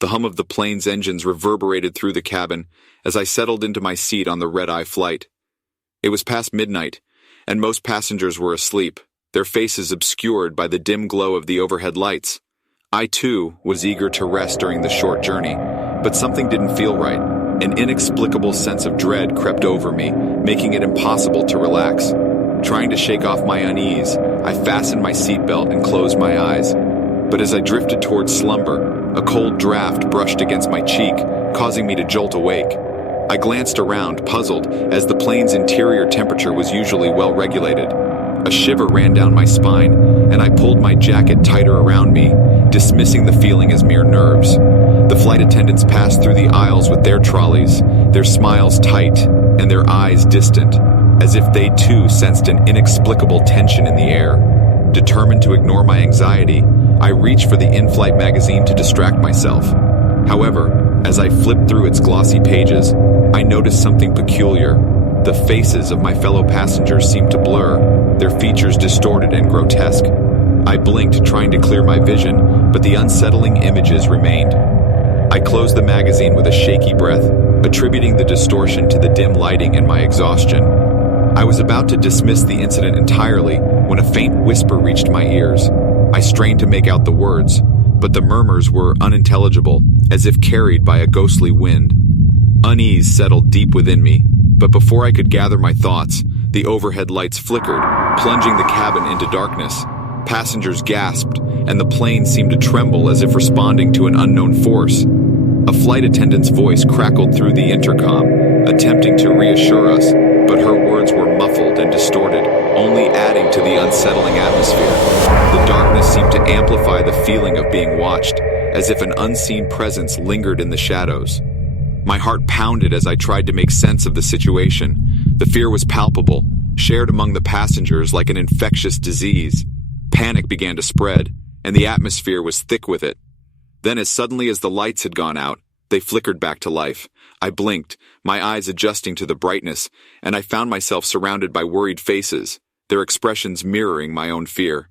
The hum of the plane's engines reverberated through the cabin as I settled into my seat on the red-eye flight. It was past midnight, and most passengers were asleep, their faces obscured by the dim glow of the overhead lights. I, too, was eager to rest during the short journey, but something didn't feel right. An inexplicable sense of dread crept over me, making it impossible to relax. Trying to shake off my unease, I fastened my seatbelt and closed my eyes. But as I drifted towards slumber, a cold draft brushed against my cheek, causing me to jolt awake. I glanced around, puzzled, as the plane's interior temperature was usually well regulated. A shiver ran down my spine, and I pulled my jacket tighter around me, dismissing the feeling as mere nerves. The flight attendants passed through the aisles with their trolleys, their smiles tight and their eyes distant, as if they too sensed an inexplicable tension in the air. Determined to ignore my anxiety, I reached for the in-flight magazine to distract myself. However, as I flipped through its glossy pages, I noticed something peculiar. The faces of my fellow passengers seemed to blur, their features distorted and grotesque. I blinked, trying to clear my vision, but the unsettling images remained. I closed the magazine with a shaky breath, attributing the distortion to the dim lighting and my exhaustion. I was about to dismiss the incident entirely when a faint whisper reached my ears. I strained to make out the words, but the murmurs were unintelligible, as if carried by a ghostly wind. Unease settled deep within me, but before I could gather my thoughts, the overhead lights flickered, plunging the cabin into darkness. Passengers gasped, and the plane seemed to tremble as if responding to an unknown force. A flight attendant's voice crackled through the intercom, attempting to reassure us, but her words were muffled and distorted, only adding to the unsettling atmosphere. The darkness seemed to amplify the feeling of being watched, as if an unseen presence lingered in the shadows. My heart pounded as I tried to make sense of the situation. The fear was palpable, shared among the passengers like an infectious disease. Panic began to spread, and the atmosphere was thick with it. Then, as suddenly as the lights had gone out, they flickered back to life. I blinked, my eyes adjusting to the brightness, and I found myself surrounded by worried faces, their expressions mirroring my own fear.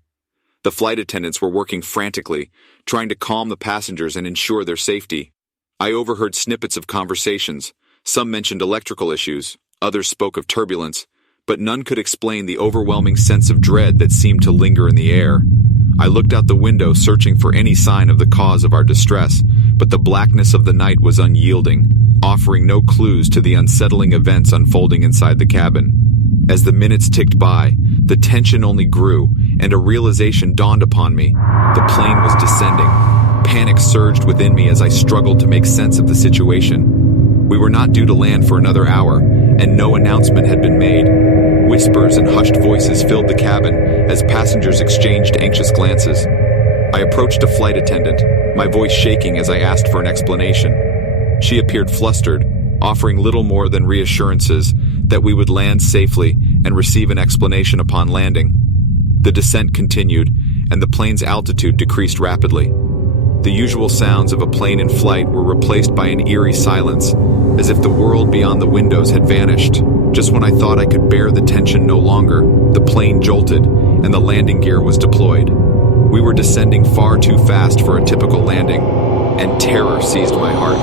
The flight attendants were working frantically, trying to calm the passengers and ensure their safety. I overheard snippets of conversations. Some mentioned electrical issues, others spoke of turbulence, but none could explain the overwhelming sense of dread that seemed to linger in the air. I looked out the window, searching for any sign of the cause of our distress, but the blackness of the night was unyielding, offering no clues to the unsettling events unfolding inside the cabin. As the minutes ticked by, the tension only grew, and a realization dawned upon me. The plane was descending. Panic surged within me as I struggled to make sense of the situation. We were not due to land for another hour, and no announcement had been made. Whispers and hushed voices filled the cabin as passengers exchanged anxious glances. I approached a flight attendant, my voice shaking as I asked for an explanation. She appeared flustered, offering little more than reassurances that we would land safely and receive an explanation upon landing. The descent continued, and the plane's altitude decreased rapidly. The usual sounds of a plane in flight were replaced by an eerie silence, as if the world beyond the windows had vanished. Just when I thought I could bear the tension no longer, the plane jolted, and the landing gear was deployed. We were descending far too fast for a typical landing, and terror seized my heart.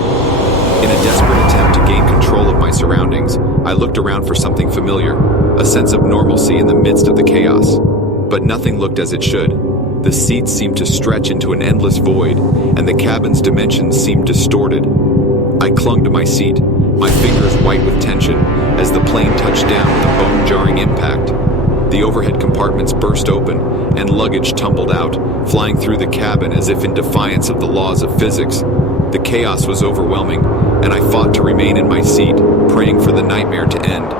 In a desperate attempt to gain control of my surroundings, I looked around for something familiar, a sense of normalcy in the midst of the chaos. But nothing looked as it should. The seats seemed to stretch into an endless void, and the cabin's dimensions seemed distorted. I clung to my seat, my fingers white with tension, as the plane touched down with a bone-jarring impact. The overhead compartments burst open, and luggage tumbled out, flying through the cabin as if in defiance of the laws of physics. The chaos was overwhelming, and I fought to remain in my seat, praying for the nightmare to end.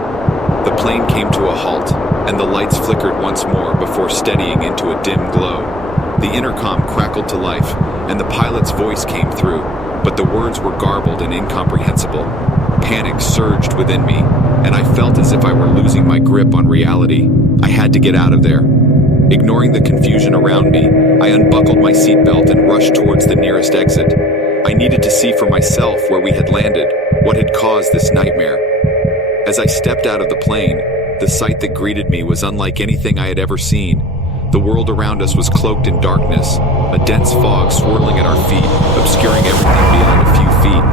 The plane came to a halt, and the lights flickered once more before steadying into a dim glow. The intercom crackled to life, and the pilot's voice came through, but the words were garbled and incomprehensible. Panic surged within me, and I felt as if I were losing my grip on reality. I had to get out of there. Ignoring the confusion around me, I unbuckled my seatbelt and rushed towards the nearest exit. I needed to see for myself where we had landed, what had caused this nightmare. As I stepped out of the plane, the sight that greeted me was unlike anything I had ever seen. The world around us was cloaked in darkness, a dense fog swirling at our feet, obscuring everything beyond a few feet.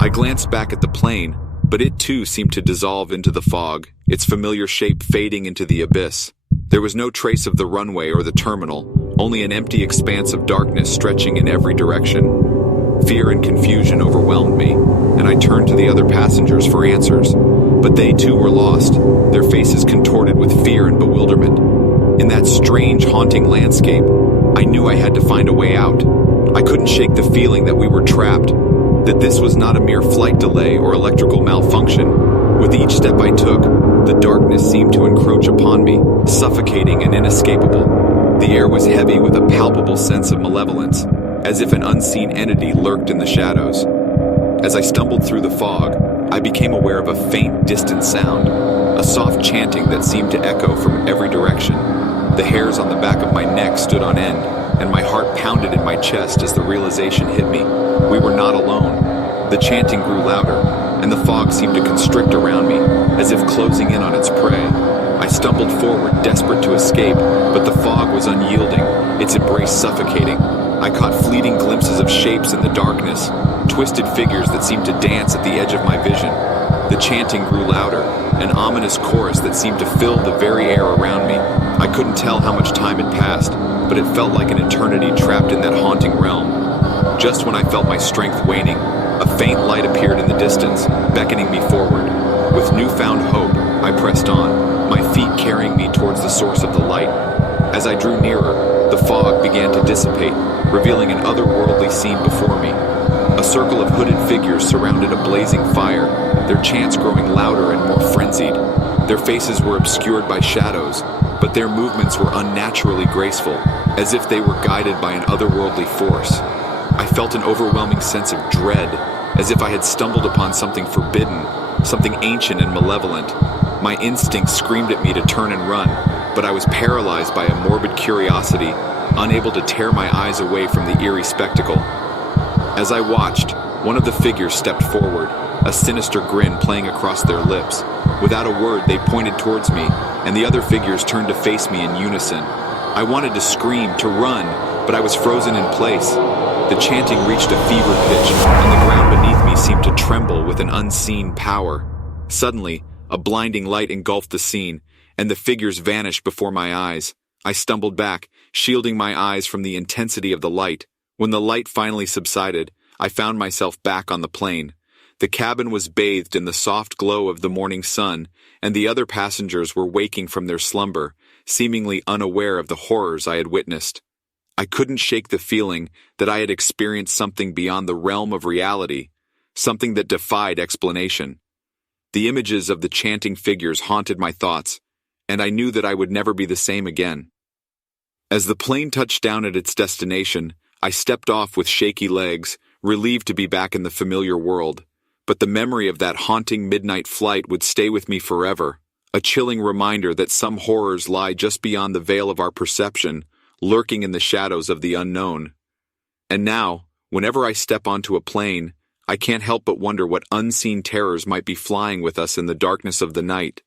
I glanced back at the plane, but it too seemed to dissolve into the fog, its familiar shape fading into the abyss. There was no trace of the runway or the terminal, only an empty expanse of darkness stretching in every direction. Fear and confusion overwhelmed me, and I turned to the other passengers for answers. But they too were lost, their faces contorted with fear and bewilderment. In that strange, haunting landscape, I knew I had to find a way out. I couldn't shake the feeling that we were trapped, that this was not a mere flight delay or electrical malfunction. With each step I took, the darkness seemed to encroach upon me, suffocating and inescapable. The air was heavy with a palpable sense of malevolence, as if an unseen entity lurked in the shadows. As I stumbled through the fog, I became aware of a faint, distant sound, a soft chanting that seemed to echo from every direction. The hairs on the back of my neck stood on end, and my heart pounded in my chest as the realization hit me. We were not alone. The chanting grew louder, and the fog seemed to constrict around me, as if closing in on its prey. I stumbled forward, desperate to escape, but the fog was unyielding, its embrace suffocating. I caught fleeting glimpses of shapes in the darkness, twisted figures that seemed to dance at the edge of my vision. The chanting grew louder, an ominous chorus that seemed to fill the very air around me. I couldn't tell how much time had passed, but it felt like an eternity trapped in that haunting realm. Just when I felt my strength waning, a faint light appeared in the distance, beckoning me forward. With newfound hope, I pressed on, my feet carrying me towards the source of the light. As I drew nearer, the fog began to dissipate, revealing an otherworldly scene before me. A circle of hooded figures surrounded a blazing fire, their chants growing louder and more frenzied. Their faces were obscured by shadows, but their movements were unnaturally graceful, as if they were guided by an otherworldly force. I felt an overwhelming sense of dread, as if I had stumbled upon something forbidden, something ancient and malevolent. My instincts screamed at me to turn and run, but I was paralyzed by a morbid curiosity, unable to tear my eyes away from the eerie spectacle. As I watched, one of the figures stepped forward, a sinister grin playing across their lips. Without a word, they pointed towards me, and the other figures turned to face me in unison. I wanted to scream, to run, but I was frozen in place. The chanting reached a fever pitch, and the ground beneath me seemed to tremble with an unseen power. Suddenly, a blinding light engulfed the scene, and the figures vanished before my eyes. I stumbled back, shielding my eyes from the intensity of the light. When the light finally subsided, I found myself back on the plane. The cabin was bathed in the soft glow of the morning sun, and the other passengers were waking from their slumber, seemingly unaware of the horrors I had witnessed. I couldn't shake the feeling that I had experienced something beyond the realm of reality, something that defied explanation. The images of the chanting figures haunted my thoughts, and I knew that I would never be the same again. As the plane touched down at its destination, I stepped off with shaky legs, relieved to be back in the familiar world. But the memory of that haunting midnight flight would stay with me forever, a chilling reminder that some horrors lie just beyond the veil of our perception, lurking in the shadows of the unknown. And now, whenever I step onto a plane, I can't help but wonder what unseen terrors might be flying with us in the darkness of the night.